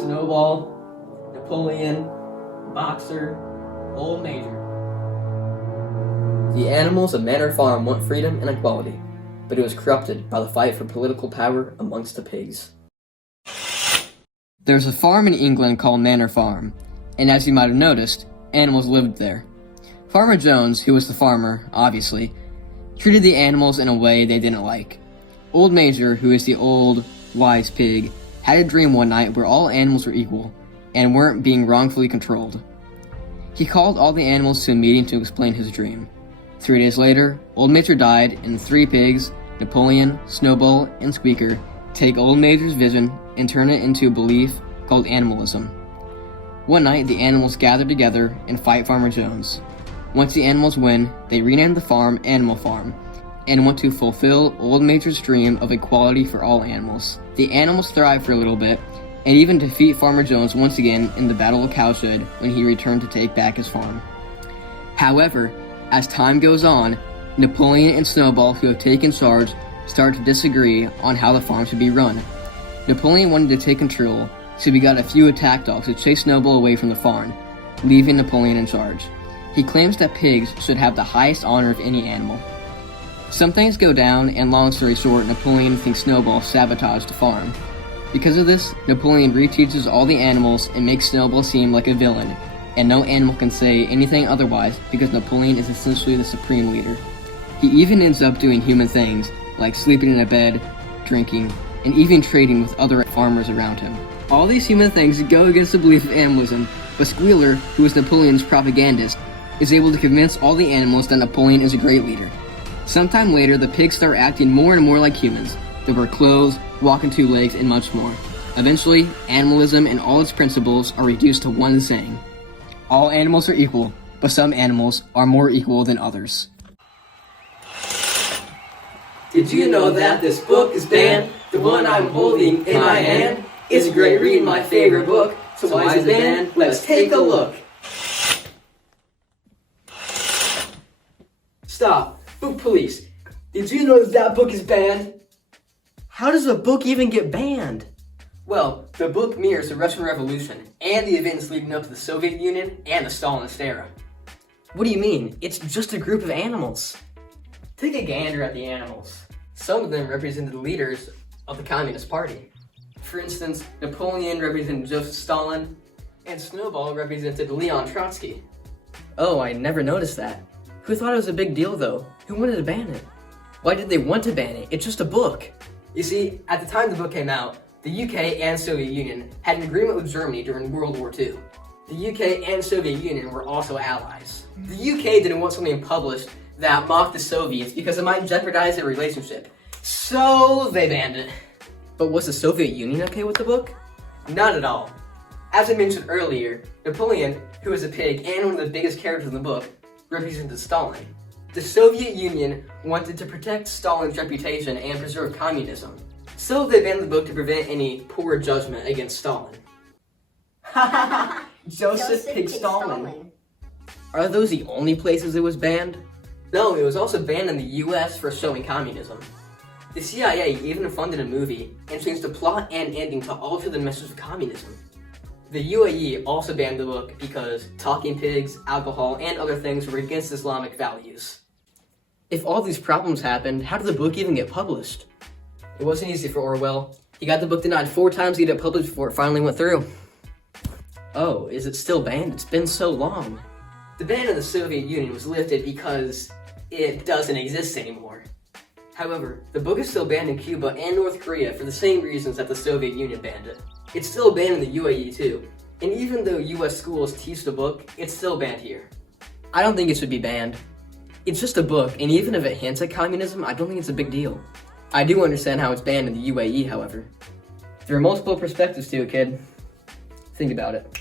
Snowball, Napoleon, Boxer, Old Major. The animals of Manor Farm want freedom and equality, but it was corrupted by the fight for political power amongst the pigs. There's a farm in England called Manor Farm, and as you might have noticed, animals lived there. Farmer Jones, who was the farmer, obviously, treated the animals in a way they didn't like. Old Major, who is the old, wise pig, had a dream one night where all animals were equal and weren't being wrongfully controlled. He called all the animals to a meeting to explain his dream. 3 days later, Old Major died, and the 3 pigs, Napoleon, Snowball, and Squeaker, take Old Major's vision and turn it into a belief called animalism. One night, the animals gather together and fight Farmer Jones. Once the animals win, they rename the farm Animal Farm and want to fulfill Old Major's dream of equality for all animals. The animals thrive for a little bit and even defeat Farmer Jones once again in the Battle of Cowshed when he returned to take back his farm. However, as time goes on, Napoleon and Snowball, who have taken charge, start to disagree on how the farm should be run. Napoleon wanted to take control, so we got a few attack dogs to chase Snowball away from the farm, leaving Napoleon in charge. He claims that pigs should have the highest honor of any animal. Some things go down, and long story short, Napoleon thinks Snowball sabotaged the farm. Because of this, Napoleon reteaches all the animals and makes Snowball seem like a villain, and no animal can say anything otherwise because Napoleon is essentially the supreme leader. He even ends up doing human things, like sleeping in a bed, drinking, and even trading with other farmers around him. All these human things go against the belief of animalism, but Squealer, who is Napoleon's propagandist, is able to convince all the animals that Napoleon is a great leader. Sometime later, the pigs start acting more and more like humans. They wear clothes, walk on 2 legs, and much more. Eventually, animalism and all its principles are reduced to one saying: all animals are equal, but some animals are more equal than others. Did you know that this book is banned? The one I'm holding in my hand is a great read, my favorite book. So why is it banned? Let's take a look. Stop. Book police. Did you know that book is banned? How does a book even get banned? Well, the book mirrors the Russian Revolution and the events leading up to the Soviet Union and the Stalinist era. What do you mean? It's just a group of animals. Take a gander at the animals. Some of them represented the leaders of the Communist Party. For instance, Napoleon represented Joseph Stalin, and Snowball represented Leon Trotsky. Oh, I never noticed that. Who thought it was a big deal, though? Who wanted to ban it? Why did they want to ban it? It's just a book. You see, at the time the book came out, the UK and Soviet Union had an agreement with Germany during World War II. The UK and Soviet Union were also allies. The UK didn't want something published that mocked the Soviets because it might jeopardize their relationship. So they banned it. But was the Soviet Union okay with the book? Not at all. As I mentioned earlier, Napoleon, who is a pig and one of the biggest characters in the book, represented Stalin. The Soviet Union wanted to protect Stalin's reputation and preserve communism. So they banned the book to prevent any poor judgment against Stalin. Joseph Pig Stalin. Are those the only places it was banned? No, it was also banned in the US for showing communism. The CIA even funded a movie and changed the plot and ending to alter the message of communism. The UAE also banned the book because talking pigs, alcohol, and other things were against Islamic values. If all these problems happened, how did the book even get published? It wasn't easy for Orwell. He got the book denied 4 times to get it published before it finally went through. Oh, is it still banned? It's been so long. The ban of the Soviet Union was lifted because it doesn't exist anymore. However, the book is still banned in Cuba and North Korea for the same reasons that the Soviet Union banned it. It's still banned in the UAE too. And even though US schools teach the book, it's still banned here. I don't think it should be banned. It's just a book, and even if it hints at communism, I don't think it's a big deal. I do understand how it's banned in the UAE, however. There are multiple perspectives to it, kid. Think about it.